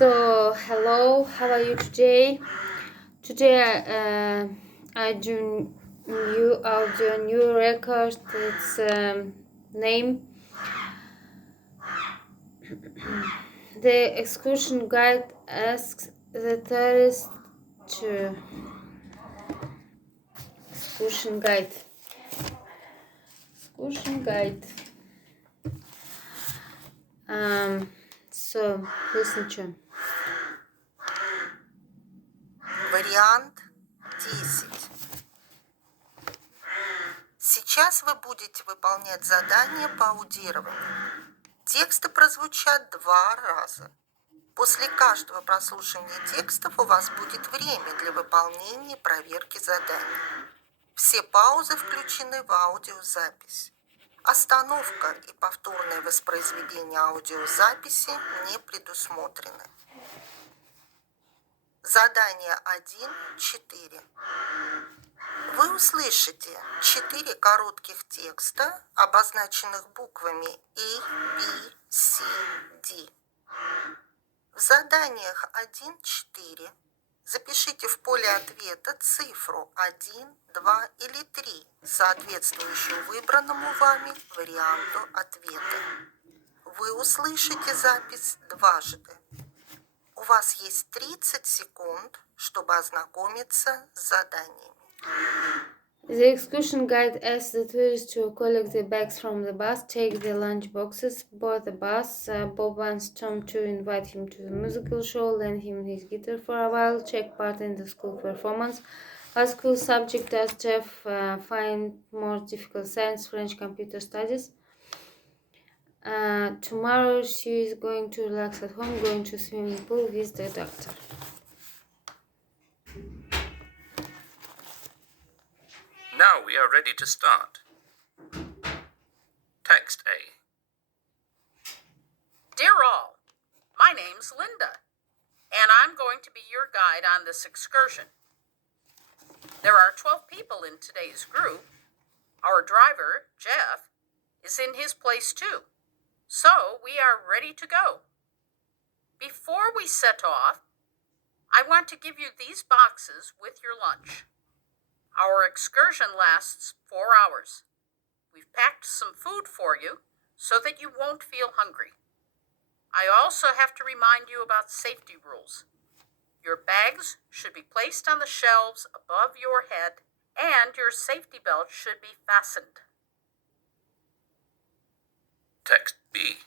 So, hello, how are you today? Today, I do new audio, new record. Its name, the excursion guide asks the tourist to excursion guide. Excursion guide. So listen to. Вариант 10. Сейчас вы будете выполнять задание по аудированию. Тексты прозвучат 2 раза. После каждого прослушивания текстов у вас будет время для выполнения и проверки заданий. Все паузы включены в аудиозапись. Остановка и повторное воспроизведение аудиозаписи не предусмотрены. Задание 1.4. Вы услышите 4 коротких текста, обозначенных буквами A, B, C, D. В заданиях 1.4 запишите в поле ответа цифру 1, 2 или 3, соответствующую выбранному вами варианту ответа. Вы услышите запись дважды. У вас есть 30 секунд, чтобы ознакомиться с заданиями. The excursion guide asks the tourists to collect the bags from the bus, take the lunch boxes, board the bus. Bob wants Tom to invite him to the musical show, lend him his guitar for a while, take part in the school performance. What school subject does Jeff find more difficult? Science, French, computer studies. Tomorrow she is going to relax at home, going to swimming pool with the doctor. Now we are ready to start. Text A. Dear all, my name's Linda, and I'm going to be your guide on this excursion. There are 12 people in today's group. Our driver, Jeff, is in his place too, so we are ready to go. Before we set off, I want to give you these boxes with your lunch. Our excursion lasts 4 hours. We've packed some food for you so that you won't feel hungry. I also have to remind you about safety rules. Your bags should be placed on the shelves above your head, and your safety belt should be fastened. Text B.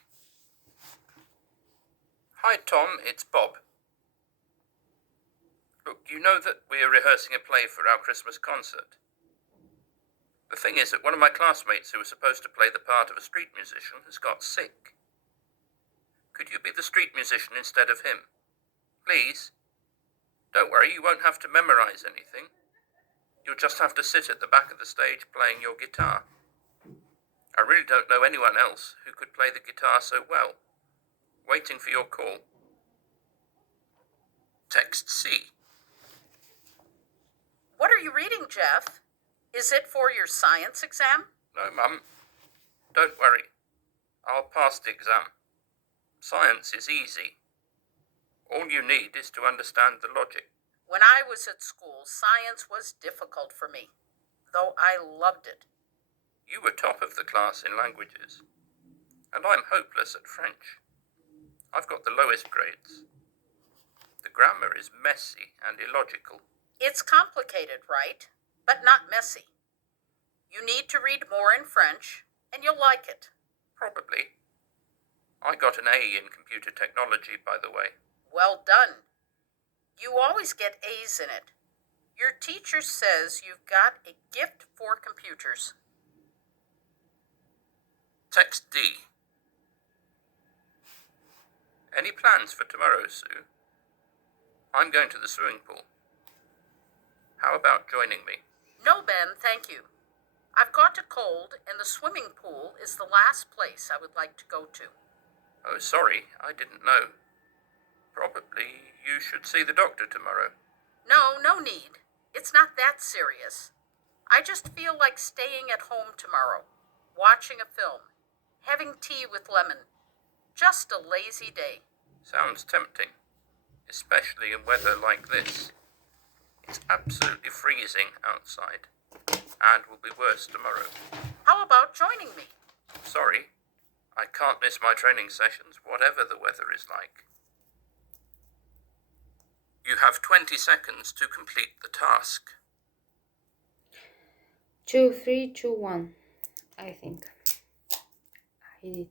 Hi Tom, it's Bob. Look, you know that we're rehearsing a play for our Christmas concert. The thing is that one of my classmates who was supposed to play the part of a street musician has got sick. Could you be the street musician instead of him? Please? Don't worry, you won't have to memorize anything. You'll just have to sit at the back of the stage playing your guitar. I really don't know anyone else who could play the guitar so well. Waiting for your call. Text C. What are you reading, Jeff? Is it for your science exam? No, Mum. Don't worry. I'll pass the exam. Science is easy. All you need is to understand the logic. When I was at school, science was difficult for me, though I loved it. You were top of the class in languages, and I'm hopeless at French. I've got the lowest grades. The grammar is messy and illogical. It's complicated, right? But not messy. You need to read more in French, and you'll like it. Probably. I got an A in computer technology, by the way. Well done. You always get A's in it. Your teacher says you've got a gift for computers. Text D. Any plans for tomorrow, Sue? I'm going to the swimming pool. How about joining me? No, Ben, thank you. I've caught a cold, and the swimming pool is the last place I would like to go to. Oh, sorry, I didn't know. Probably you should see the doctor tomorrow. No need. It's not that serious. I just feel like staying at home tomorrow, watching a film, having tea with lemon. Just a lazy day. Sounds tempting. especially in weather like this. It's absolutely freezing outside, and will be worse tomorrow. How about joining me? Sorry, I can't miss my training sessions, whatever the weather is like. You have 20 seconds to complete the task. 2, 3, 2, 1, I think. I did.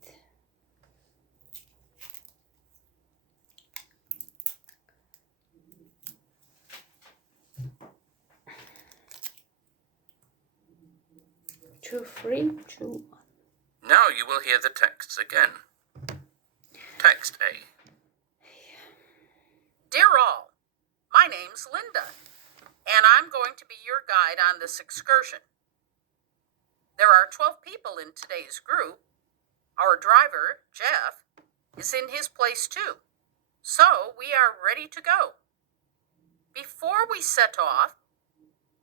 Two, 3, 2, 1. Now you will hear the texts again. Text A. Dear all, my name's Linda, and I'm going to be your guide on this excursion. There are 12 people in today's group. Our driver, Jeff, is in his place too, so we are ready to go. Before we set off,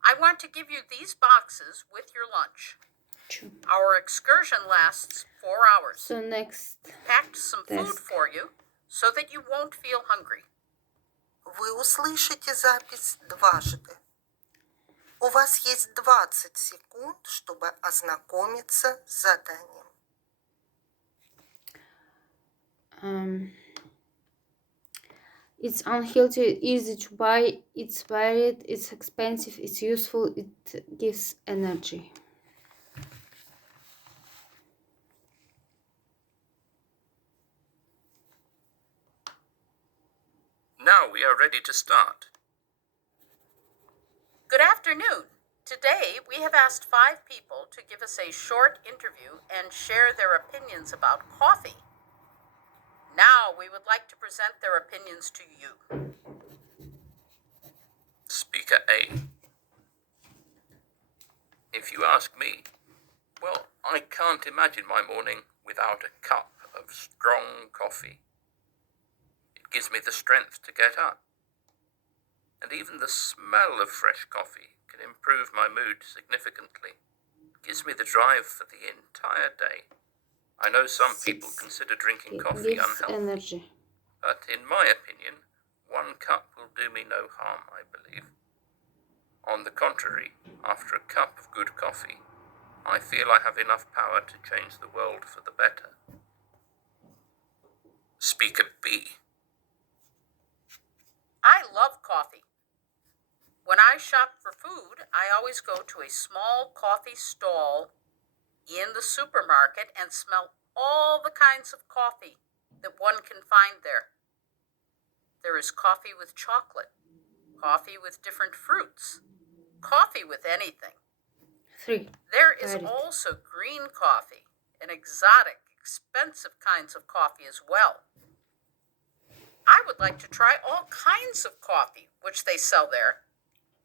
I want to give you these boxes with your lunch. 2. Our excursion lasts 4 hours. So next, Packed some food Desk. for you so that you won't feel hungry. Вы услышите запись дважды. У вас есть 20 секунд, чтобы ознакомиться с заданием. It's unhealthy, easy to buy, it's varied, it's expensive, it's useful, it gives energy. Now we are ready to start. Good afternoon. Today, we have asked 5 people to give us a short interview and share their opinions about coffee. Now, we would like to present their opinions to you. Speaker A. If you ask me, well, I can't imagine my morning without a cup of strong coffee. It gives me the strength to get up. And even the smell of fresh coffee can improve my mood significantly. It gives me the drive for the entire day. I know some people consider drinking It coffee gives unhealthy, energy. but in my opinion, 1 cup will do me no harm, I believe. On the contrary, after a cup of good coffee, I feel I have enough power to change the world for the better. Speaker B. I love coffee. When I shop for food, I always go to a small coffee stall in the supermarket and smell all the kinds of coffee that one can find there. There is coffee with chocolate, coffee with different fruits, coffee with anything. 3. There is Got it. also green coffee and exotic, expensive kinds of coffee as well. I would like to try all kinds of coffee which they sell there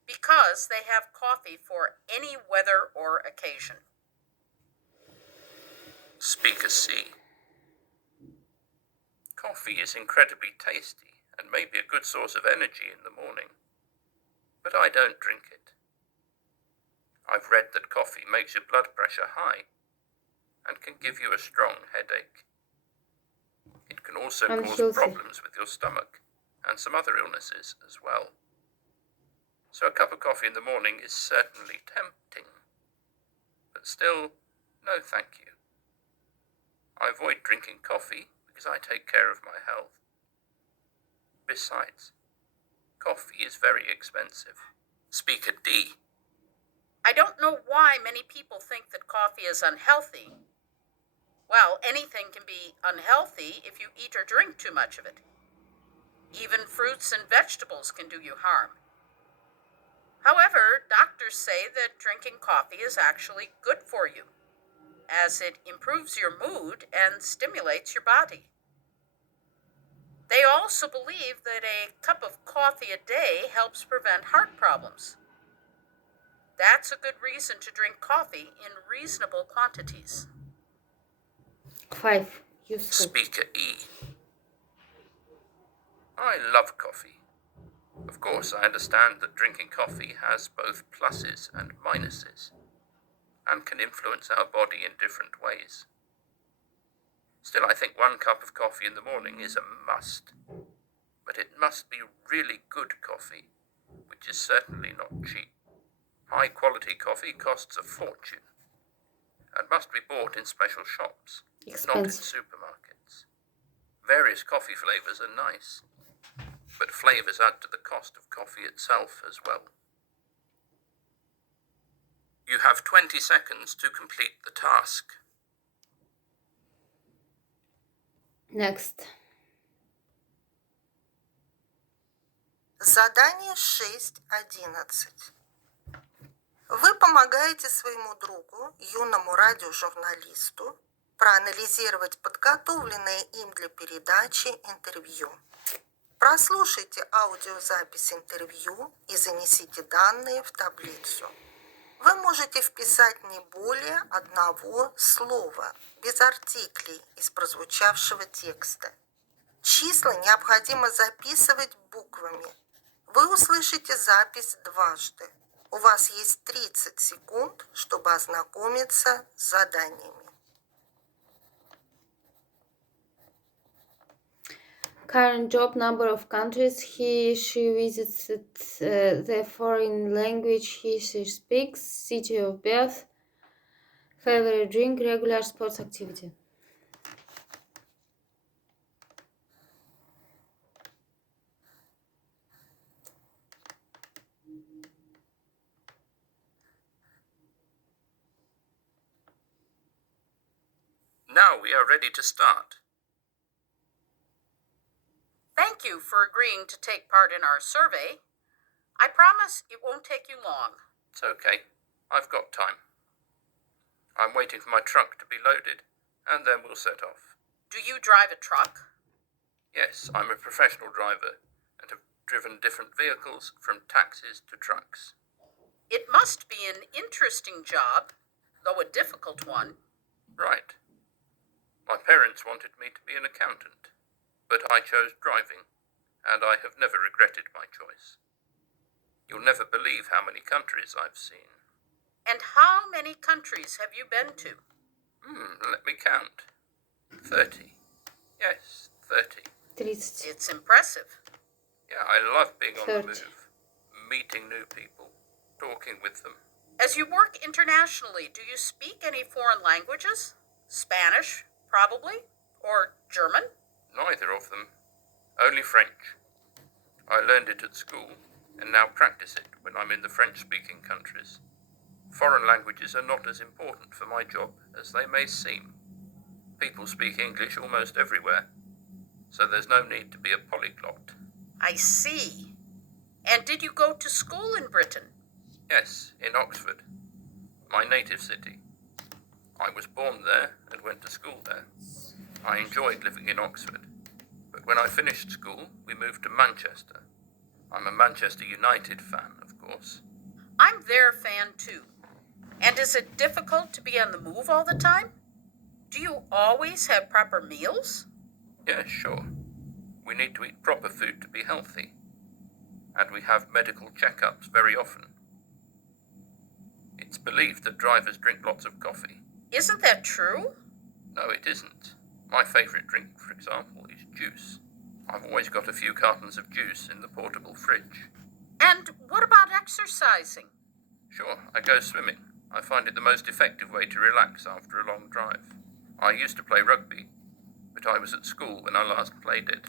because they have coffee for any weather or occasion. Speaker C. Coffee is incredibly tasty and may be a good source of energy in the morning, but I don't drink it. I've read that coffee makes your blood pressure high and can give you a strong headache. It can also cause Unhealthy. problems with your stomach and some other illnesses as well. So a cup of coffee in the morning is certainly tempting, but still, no thank you. I avoid drinking coffee because I take care of my health. Besides, coffee is very expensive. Speaker D. I don't know why many people think that coffee is unhealthy. Well, anything can be unhealthy if you eat or drink too much of it. Even fruits and vegetables can do you harm. However, doctors say that drinking coffee is actually good for you, as it improves your mood and stimulates your body. They also believe that a cup of coffee a day helps prevent heart problems. That's a good reason to drink coffee in reasonable quantities. 5. Useful. Speaker E. I love coffee. Of course, I understand that drinking coffee has both pluses and minuses, and can influence our body in different ways. Still, I think 1 cup of coffee in the morning is a must. but it must be really good coffee, which is certainly not cheap. High-quality coffee costs a fortune and must be bought in special shops, not in Expensive. supermarkets. Various coffee flavors are nice, but flavors add to the cost of coffee itself as well. You have 20 seconds to complete the task. Next. Задание 6.11. Вы помогаете своему другу, юному радиожурналисту, проанализировать подготовленное им для передачи интервью. Прослушайте аудиозапись интервью и занесите данные в таблицу. Вы можете вписать не более одного слова, без артиклей из прозвучавшего текста. Числа необходимо записывать буквами. Вы услышите запись дважды. У вас есть 30 секунд, чтобы ознакомиться с заданиями. Current job, number of countries she visited, the foreign language she speaks, city of birth, favorite drink, regular sports activity. Now we are ready to start. Thank you for agreeing to take part in our survey. I promise it won't take you long. It's okay. I've got time. I'm waiting for my truck to be loaded, and then we'll set off. Do you drive a truck? Yes, I'm a professional driver and have driven different vehicles from taxis to trucks. It must be an interesting job, though a difficult one. Right. My parents wanted me to be an accountant, but I chose driving, and I have never regretted my choice. You'll never believe how many countries I've seen. And how many countries have you been to? Let me count. 30. Yes, 30. 30. It's impressive. Yeah, I love being on the 30. move, meeting new people, talking with them. As you work internationally, do you speak any foreign languages? Spanish, probably? Or German? Neither of them. Only French. I learned it at school and now practice it when I'm in the French-speaking countries. Foreign languages are not as important for my job as they may seem. People speak English almost everywhere, so there's no need to be a polyglot. I see. And did you go to school in Britain? Yes, in Oxford, my native city. I was born there and went to school there. I enjoyed living in Oxford, but when I finished school, we moved to Manchester. I'm a Manchester United fan, of course. I'm their fan too. And is it difficult to be on the move all the time? Do you always have proper meals? Yeah, sure. We need to eat proper food to be healthy. And we have medical checkups very often. It's believed that drivers drink lots of coffee. Isn't that true? No, it isn't. My favourite drink, for example, is juice. I've always got a few cartons of juice in the portable fridge. And what about exercising? Sure, I go swimming. I find it the most effective way to relax after a long drive. I used to play rugby, but I was at school when I last played it.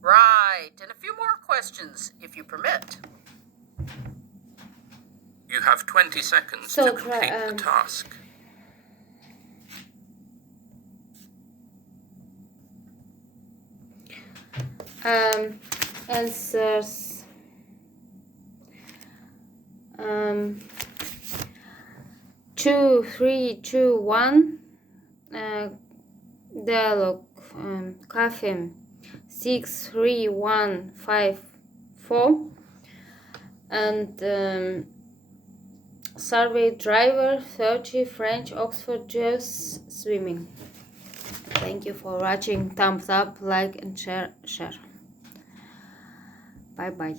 Right, and a few more questions, if you permit. You have 20 seconds So, to complete the task. Answers. 2, 3, 2, 1. Dialogue. Coffee. 6, 3, 1, 5, 4. And survey driver 30 French Oxford Jews swimming. Thank you for watching. Thumbs up, like and share. Bye bye.